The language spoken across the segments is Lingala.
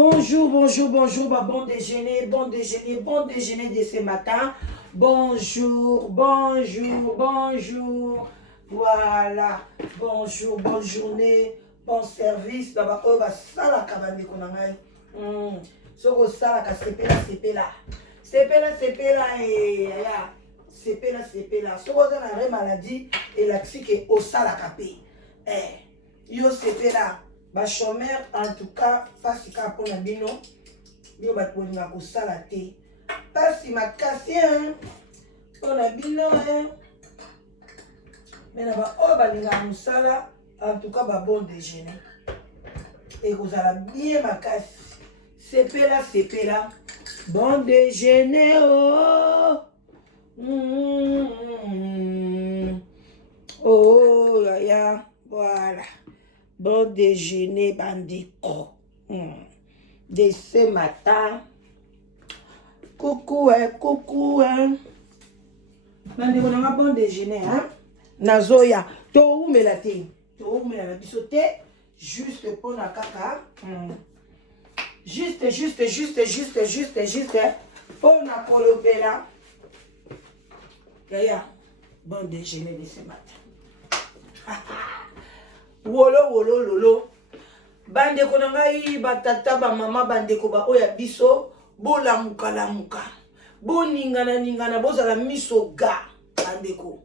Bonjour, bonjour, bonjour, bon déjeuner, bon déjeuner, bon déjeuner de ce matin. Bonjour, bonjour, bonjour. Voilà, bonjour, bonne journée, bon service. Baba, oh, bah, ça la cabane qu'on a eu. Soko ça la sepela. Sepela, et là. Sepela. Soko ça la vraie maladie, et la psyche au sala capé. Yo sepela. Ba chômeur en tout cas face ka pona bino yo ba polinga ko sala te pasi makasi pona bino mais na ba o ba linga musala en tout cas ba bon déjeuner et vous allez bien makasi sepela bon déjeuner oh ya voilà. Bon déjeuner, bandeko. De ce matin. Coucou, coucou. Bandeko, on a bon déjeuner, Nazoya. To ou me la te. To ou me la bisote. Juste pour la caca. Juste. Pour la colobela. Yaya. Bon déjeuner de ce matin. Wolo lolo bandeko na ngai batata ba mama bandeko ba oya biso bolamuka boningana bozala miso ga bandeko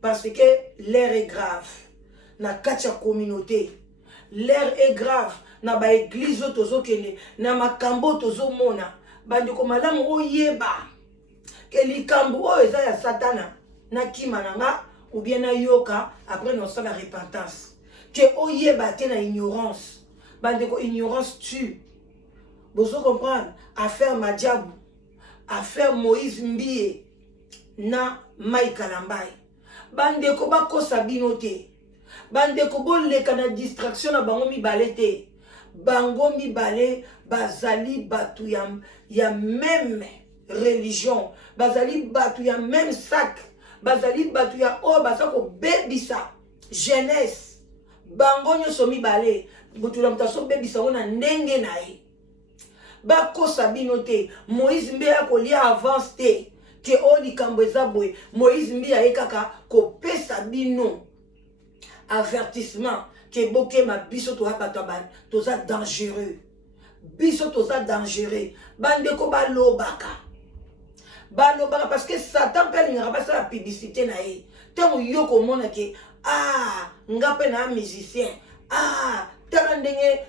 parce que l'air est grave na katia communauté l'air est grave na ba église tozokende na makambo tozomona bandeko malamu oyeba ke likambo oyo eza ya satana na kima nanga ou bien na yoka après non ça la repentance. Que oye batte na ignorance. Bandeko ignorance tue. Vous comprenez? Affaire Madiabou. Affaire Moïse Mbie. Na Maïka Lambaye. Bandeko bako sabinote. Bandeko boleka na distraction na bango mibalete. Bango mibale bazali batu ya même religion. Bazali batu ya même sac. Bazali batu ya o basako bebisa. Jeunesse. Bango nyoso mibale butula mutaso bebisa ona ndenge na ye bakosa bino te Moïse mbe akolia avance te ke o likambo eza boye Moïse mbe aye kaka kopesa bino avertissement ke bokema biso to abato ban toza dangereux biso toza dangereux bandeko balobaka parce que Satan pe lingaka basa la publicité na ye tango yo komona ke ngape na musicien tala ndenge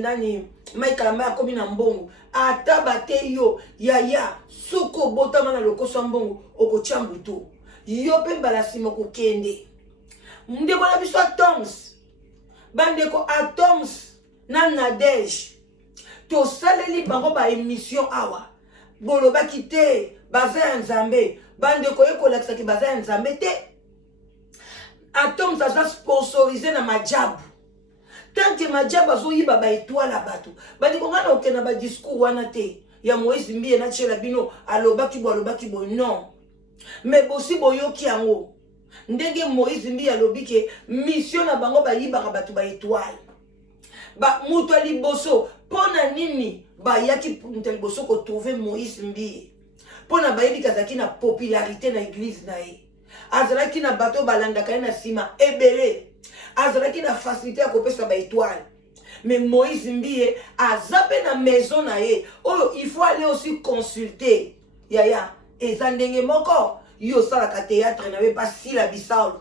nani Maïka Lambaye akomi na mbongo ataba te yo yaya soko botama na lokoso mbongo okotia mbutu yo pe mbala sima kokende ndeko na biso atoms bandeko atoms na Nadège tosaleli bango ba émission awa bolobaki te baza ya nzambe bandeko ekolakisa ki baza ya nzambe te Atoms aza sponsorisé na Madiabou. Tant que Madiabou azoyiba ba étoile à bateau. Bandeko ngana okena ba discours wana te. Ya Moïse Mbie na tshela bino alobaki bo non. Mais bosi boyoki yango. Ndenge Moïse Mbie alobi ke mission na bango ba yiba bato ba étoile. Ba muto liboso pona nini ba yaki muto liboso ko trouver Moïse Mbie. Pona ba yebi kazaki na popularité na église na ye. Azalaki na bateau balandaka na sima ebele azalaki na facilité à kopesa ba étoile mais Moïse Mbie azape na maison na ye oh il faut aller aussi consulter yaya ezandenge moko yo sala ka théâtre na pas si la bisao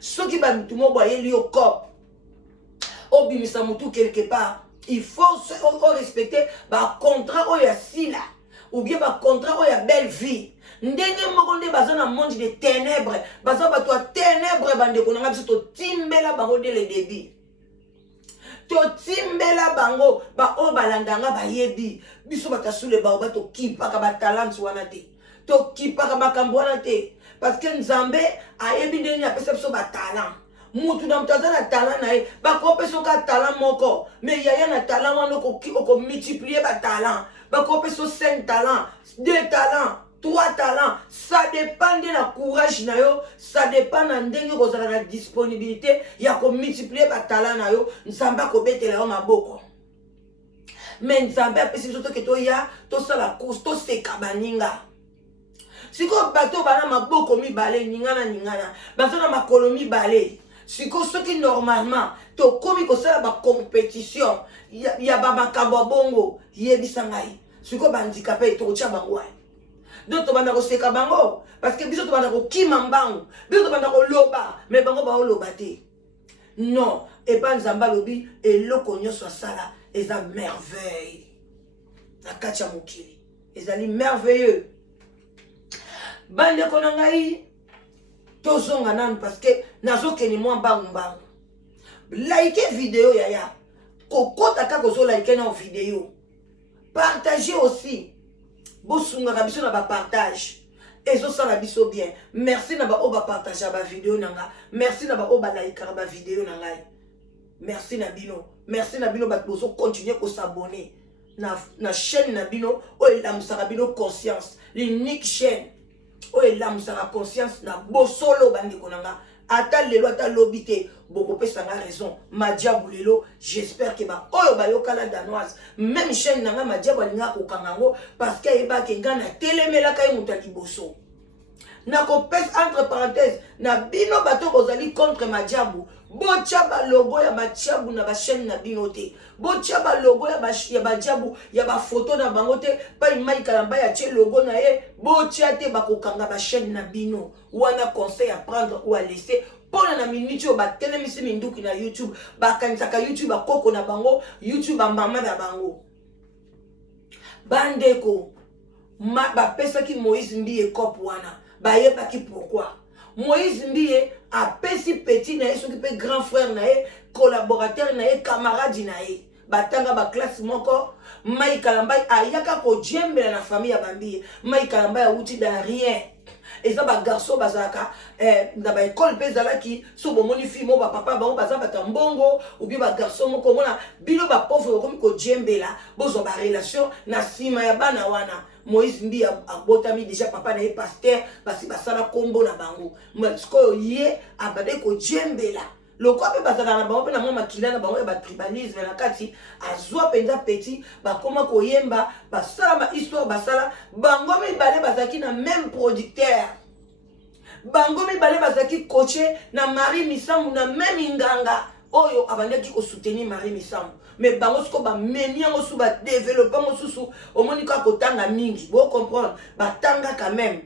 soki ba mutumo boye liyo cop obimisa mutu quelque part il faut respecter ba contrat o ya sila ou bien ba contrat o ya belle vie. Ndenge moko nde baza na monde de ténèbres baza bato ya ténèbres bandeko nanga biso totimbela bango dès le début totimbela bango ba o balandanga bayebi biso batasule bao bato kipaka ba talent wana te to kipaka makambo wana te parce que nzambe ayebi ndenge apesa biso ba talent mutu na mutu aza na talent na ye bakopesa ka talent moko mais yaya na talent wana oko multiplier ba talent bakopesa 5 talents 2 talents 3 talents, ça dépend de la courage na yo, ça dépend de la disponibilité, il y a qu'on multiplier par talent na yo, nzamba ko betela yo maboko. mais nzambe apesi biso toke toya tosala course toseka baninga siko bato bana maboko mibale ningana bato na makolo mibale siko soki normalement tokomi kosala bacompétition ya bamakambo bongo yebisa ngai siko bandikape tokotia bango wapi donc tobanda koseka bango parce que biso tobanda kokima mbangu biso tobanda koloba mais bango baoloba te non epa nzambe alobi eloko nyonso asala eza merveille na kati ya mokili ezali merveilleux bandeko na ngai tozonga nanu parce que nazokende mwa mbangu like video yaya kokota kaka kozolike na video partager aussi bosungaka biso na bapartage ezosala biso bien merci na baoyo bapartage ba video na nga merci na baoyo balaikaka ba video na ngai merci na bino bato bozokontinue kosabone na chaîne na bino oyo elamusaka bino conscience l'unique chaîne oyo elamusaka conscience na bosolo bandeko na nga ata lelo ata lobi te bokopesa nga raison madiabu lelo j'espère que ba oyo bayokala danoise même chaîne na nga madiabu alinga kokanga ngo parce que ayebaki nga na telemelaka ye moto ya liboso na kopesa entre parenthèse na bino bato bozali contre madiabu botia balogo ya madiabu na bachaîne na bino te botia balogo ya badiabu ya bafoto na bango te pa imayikalamba ya tie logo na ye botia te bakokanga bachaîne na bino wana conseil à prendre ou à laisser pona na minute oyo batelemisi minduki na YouTube bakanisaka YouTube bakoko na bango YouTube bambama na bango bandeko bapesaki Moïse Mbiye kope wana bayebaki pourquoi Moïse Mbiye apesi petit na ye soki pe grand frère na ye collaborateur na ye camarade na ye batanga ba classe moko Mai Kalambai ayaka kojembela na famille ya Bambiye Mai Kalambai awuti da rien eza ba garçon bazaka na ba école pe zalaki so bomoni fille mo ba papa bango baza batambongo ou bien ba garçon moko mona bino ba pauvre comme kojembela bozo ba relation na sima ya bana wana Moïse Mbiye abotami déjà papa na ye pasteur basi basala kombo na bango msko ye abade kojembela loko pe bazaka na bango pe na mwa makila na bango ya ba tribalisme na kati azwa penza petit bakoma koyemba basala ma histoire basala bango mibale bazaki na même producteur bango mibale bazaki coaché na Marie Misambu na même inganga oyo abandaki ko soutenir Marie Misambu mais bango siko ba meni ngo su ba développer ngo susu omoni ka kotanga mingi bo comprendre batanga quand même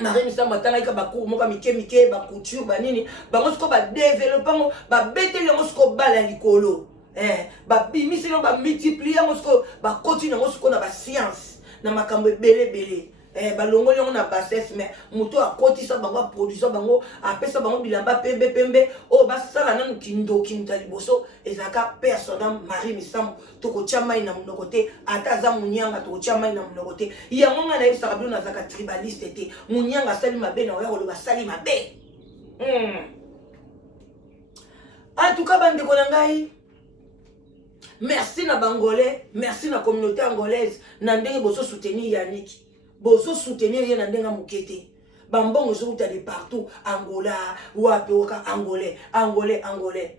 Marie Misambu atanga ba cours moka mike ba couture ba nini bango siko ba développer ngo ba beteli ngo siko bala likolo ba bimisi ngo ba multiplier ngo siko ba continue ngo siko na ba science na makambo belé balongoli on a bassesse mais muto akotisa bango production bango apesa bango bilamba pembe o basala nanu kindoki mutaliboso ezaka personnel Marie Misambu toko chama ina mnokote ataza munyanga toko chama ina mnokote yango nga na yebisa kabilo na zaka tribaliste te munyanga sali mabe na oya koloba sali mabe en tout cas bande ko ngai merci na bangolais merci na communauté angolaise na ndenge bozo soutenir Yannick bozo soutenir ye na ndenga mukete bambongo zouta de partout Angola wapi oka angolais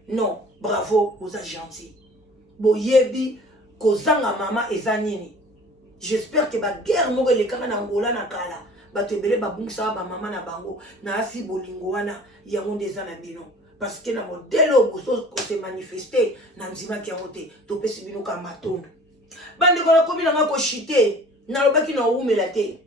non bravo vous êtes gentil boyebi kozanga mama ezanini j'espère que ba guerre moko lekanga na Angola na kala bato ebele babungisa ba mama na bango na asi bolingo wana yango ndeza na bino parce que na modèle bozo ko se manifester na nzima ki yango te to pesi bino ka matondo bande ko na komi na ngako chité na lobaki na umela te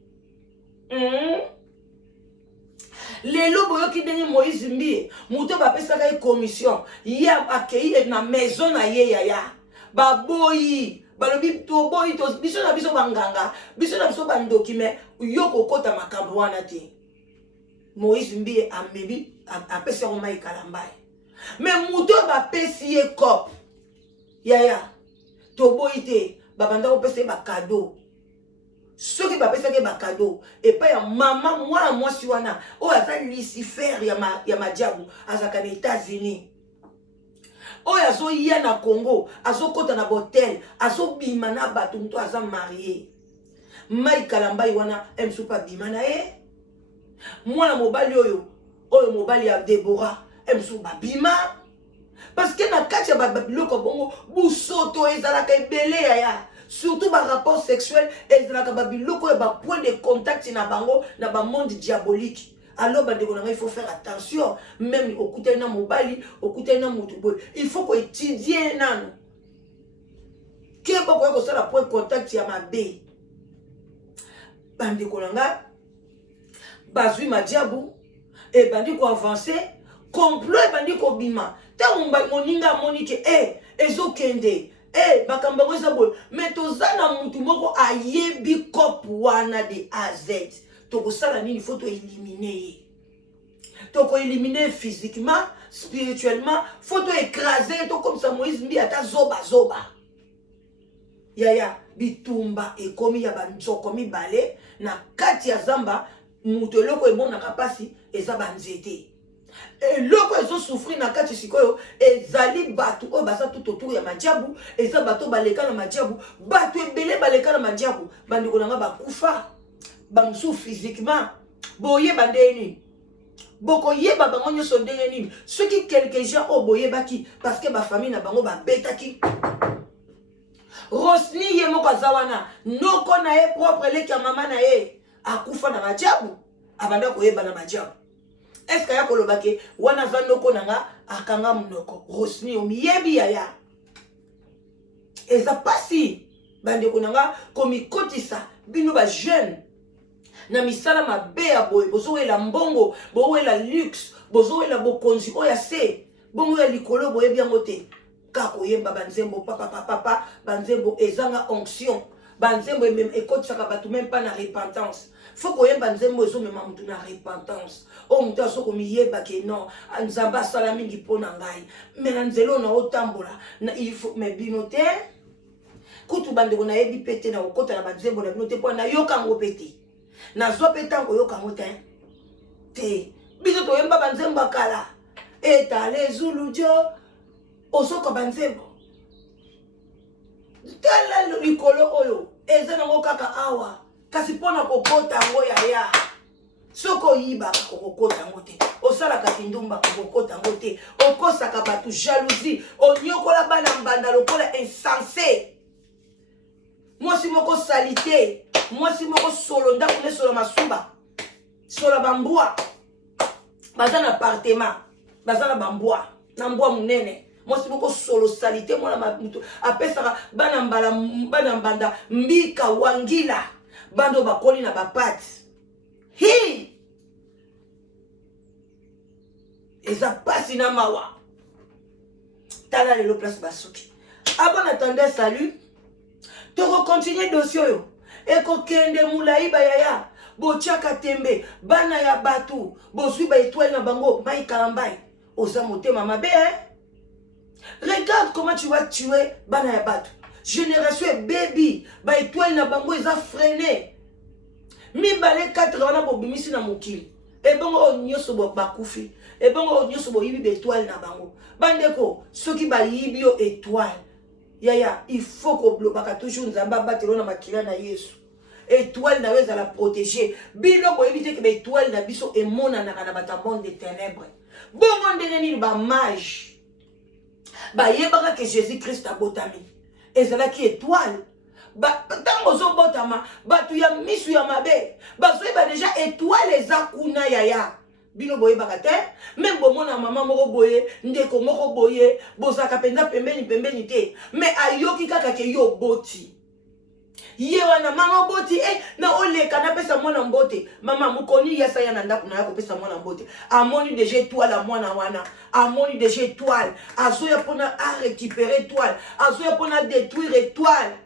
lelo boyoki ndenge Moïse Mbiye muto bapesaka ye commission ya akei na maison na ye yaya baboyi balobi toboyi to biso na biso banganga biso na biso bandoki me yo kokota makambo wana te Moïse Mbiye amebi apesa ko Mai Kalambai mais muto bapesi ye cop yaya toboyi te babanda ko pesa ba cadeau ceux qui bapesaki ba cadeau et pas ya mama mwana mwasi wana o aza Lucifer ya madiabu azaka na États-Unis o azo ya na Congo azo kota na botel azo bima na bato mto aza marié Mai Kalambai wana emsu pa bima na ye mwana mobali oyo mobali ya Deborah emsu ba bima parce que na kati ya babiloko bongo busoto ezalaka ebele yaya surtout ba rapport sexuel ezalaka babiloko ya ba point de contact na bango na ba monde diabolique. Alors il faut faire attention, même au côté na mobali au côté na motuboy il faut ko étudier nano ke ba ko ça la point contact ya mabe bande ko nga bazui madiabu et bandi ko avancer complot bandi ko bima ta moninga monike ezokende bakamba ko sabo mais tozana mutu moko ayebi cop wana de A Z toko sala nini faut to éliminer toko éliminer physiquement spirituellement faut to écraser to comme ça Moïse mbi ata zoba yaya bitumba ekomi ya banzoko mibale na kati ya zamba mutu eloko emonaka pasi eza banzete eloko ezo souffrir na kati sikoyo ezali batu oyo baza tout autour ya madiabu eza bato baleka na madiabu bato ebele baleka na madiabu bandeko nanga bakufa bamsu physiquement boyeba ndenge nini bokoyeba bango nyonso ndenge nini soki quelques gens oyo boyebaki parce que bafamille na bango babetaki Rosny ye moko aza wana noko na ye propre eleki ya mama na ye akufa na madiabu abanda koyeba na madiabu est-ce que ya kolobake wana za noko nanga akanga munoko Rosny omiyebi yaya eza pasi bandeko nanga komikotisa bino ba jeune na misala mabe ya boye bozowela mbongo bowela luxe bozowela bokonzi oya se bongo ya likolo boyebi yango te kako yemba banzembo papa banzembo ezanga onction banzembo ekotisaka bato même pas na repentance faut koyemba nzembo ezomema mutu na repentance o mutu asoko miyeba ke non nzambe asala mingi mpo na ngai me na nzela na otambola na il faut me bino te kutu bandeko nayebi pe te na kokota na banzembo na bino te mpo nayoka yango pe te nazwa pe ntango oyoka yango te biso toyemba banzembo akala etale ezulu dio osoka banzembo tala likolo oyo eza nango kaka awa kasi mpona kokota yango yaya soki oyibaka kokokota yango te osalaka kindumba kokokota yango te okosaka bato jalousie onyokola bana mbanda lokola insensé mwasi moko salite mwasi moko solo ndako nde solo masuba solo bambwa baza na appartement baza na bambwa na mbwa munene mwasi moko solo salite mwana mutu apesaka bana mbanda mbika wangila bando bakoli na bapati hi eza pasi na mawa tala lelo place basuki abon attendait salut toko continuer dossier oyo ekokende mulai bayaya botiaka tembe bana ya batu bozwi ba étoile na bango mai kalambai oza motema mabe regarde comment tu vas tuer bana ya batu génération baby ba étoile na bango eza freiné mibale 4 wana bobimisi na mokili ebongo nyonso bakufi ebongo nyonso boyibi ba étoile na bango bandeko soki bayibi yo étoile yaya il faut koblobaka toujours nzambe abatelo na makila na yesu étoile na yo ezala protégé bino boyebi te ke baétoile na biso emonanaka na bato ya monde de ténèbre bongo ndenge nini bamage bayebaka ke jésus christ abotami ezalaki étoile ntango ozobotama bato ya misu ya mabe bazoyeba deja étoile eza kuna yaya bino boyebaka te même bomona mama moko boye ndeko moko boye bozaka penza pembeni te mais ayoki kaka ke yo boti ye wana mama boti na oleka napesa mwana mbote mama mukoni yasa ya na ndako na yako pesa mwana mbote amoni deja étoile à mwana wana amoni deja étoile azoya pona a récupérer étoile azoya pona détruire étoile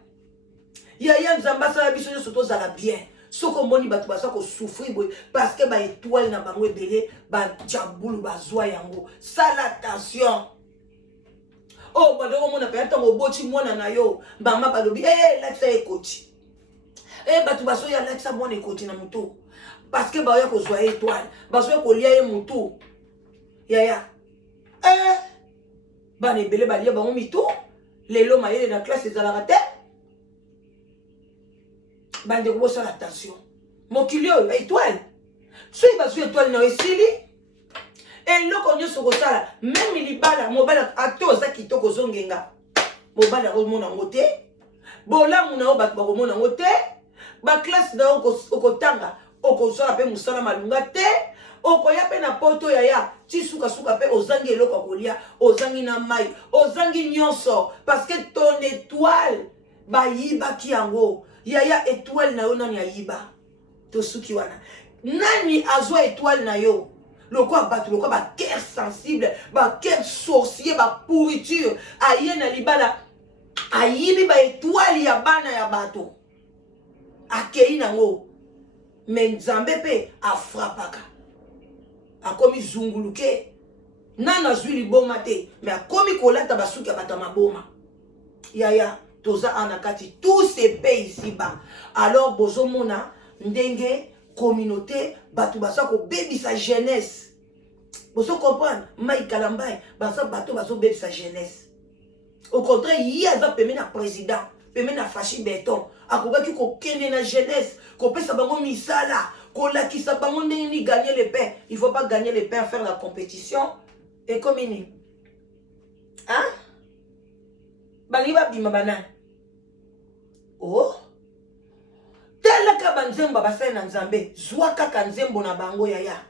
yaya nzamba sala biso nyonso tozala bien soko moni bato baza kosouffrir boye parce que baétoile na bango ebele bajabulu bazwa yango sala attention oh bandeko mona pe ntango oboti mwana na yo mama balobi lakisa ekoti bato bazoya lakisa mwana ekoti na motu parce que baoya kozwa étoile bazoya kolia ye motu yaya bana ebele balia bango mitu lelo mayele na classe ezalaka te bandeko bosala attention mokili oyo étoile soki bazwi étoile na yo esili Et loko nyoso kosala même libala mobala atoza kitoko zongenga mobala komona ngote bolamu na o bato bakomona ngote ba classe na okotanga okozala pe musala malunga te okoya pe na poto yaya ti suka pe ozangi eloko kolia ozangi na mai ozangi nyonso parce que ton étoile bayibaki yango yaya étoile na yo nani ayiba to suki wana nani azwa étoile na yo lokwa bato lokwa ba cœur sensible ba cœur sorcier ba pourriture aye na libala ayibi ba étoile ya bana ya bato akei nango mais nzambe pe afrapaka akomi zunguluke nana zwi liboma te mais akomi kolata basuki ya bato ya maboma yaya toza anakati tous ces pays ici-bas alors bozomona ndenge communauté bato baza kobebisa jeunesse bozo comprendre mai kalambai baza bato bazobebisa jeunesse au contraire ye aza pembe na président pembe na fashi beton akokaki kokende na jeunesse kopesa bango misala kolakisa bango ndenge ni gagner le pain il faut pas gagner le pain à faire la compétition et comme ini hein balingi babima banani oh telaka banzembo basali na nzambe zwa kaka nzembo na bango yaya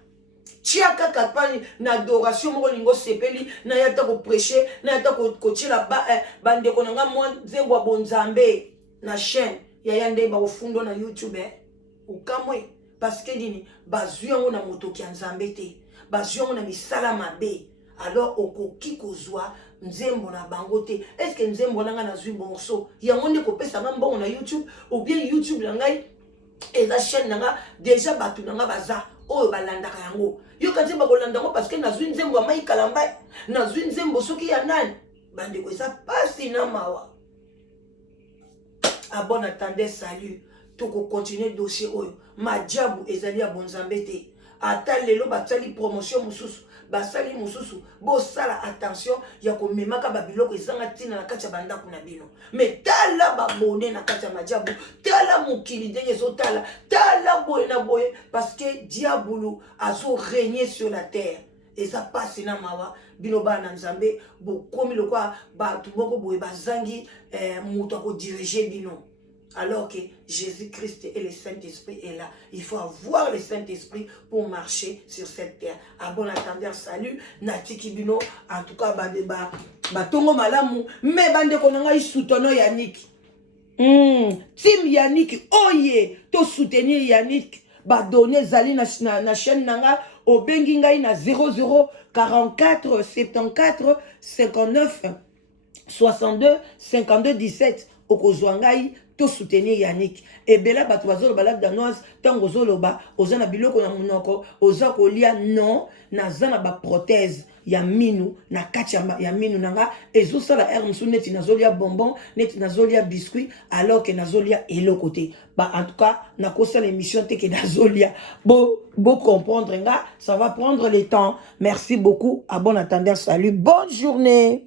tia kaka pani na adoration moko lingo sepeli na yata ko prêcher na yata ko tiela bandeko na nga mwa nzembo ya bonzambe na chaîne yaya nde bakofundo na YouTube ukamwe parce que nini bazwi yango na motoki ya nzambe te bazwi yango na misala mabe alors okoki kozwa nzembo na bango te est-ce que nzembo na nga nazwi morceau yango nde kopesa nga mbongo na YouTube ou bien YouTube na ngai eza chaîne na nga déjà bato na nga baza oyo balandaka yango yo kati bakolanda yango parce que nazwi nzembo ya mai kalambai nazwi nzembo soki ya nani bandeko eza pasi na mawa a bon attendez salut toko continuer dossier oyo madiabu ezali ya bonzambe te ata lelo basali promotion mosusu basali mosusu bosala attention ya komemaka babiloko ezanga ntina na kati ya bandako na bino mais tala babone na kati ya madiabu tala mokili ndenge ezotala tala boye na boye parce que diabulu azo régner sur la terre eza pasi na mawa bino bana nzambe bokomi lokwa bato moko boye bazangi moto akodirige bino alors que Jésus-Christ et le Saint-Esprit est là. Il faut avoir le Saint-Esprit pour marcher sur cette terre. À bon attendeur, salut. Nati Kibino, en tout cas, batongo malamu. Mais bande konanga soutenir Yannick. Team Yannick, oye, to soutenir Yannick. Ba donner zali na chaîne nanga. Au bengingai na 00 44 74 59 62 52 17. Okozwangai to soutenir Yannick et bela bato bazolo balade danoise tango zoloba ozana biloko na munoko oza kolia non nazana ba prothèse ya minu na kati ya minu nanga ezosala air musu neti nazolia bonbon neti nazolia biscuit alors que nazolia eloko te ba en tout cas na kosala émission te que nazolia bo comprendre nga ça va prendre le temps merci beaucoup à bon attendeur salut bonne journée.